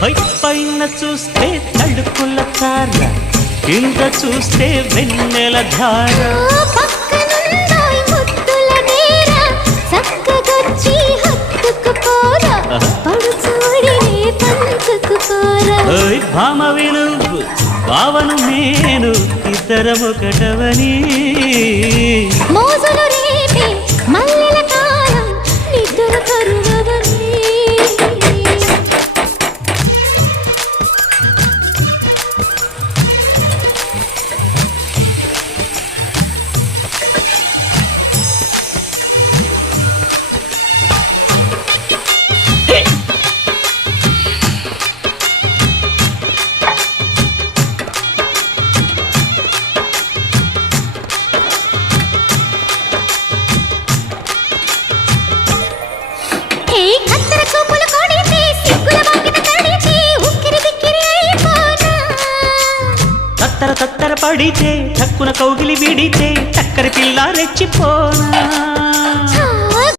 పైన చూస్తే తడుకుల తార, కింద చూస్తే వెన్నెల ధార. భామ విలువు భావను నేను ఇద్దరమొకటవని మోజులు రేపే మల్లెల కాలం నిద్ర కరువవని. తత్తర తత్తర పడితే తక్కున కౌగిలి విడితే చక్కరి పిల్ల రెచ్చిపోనా.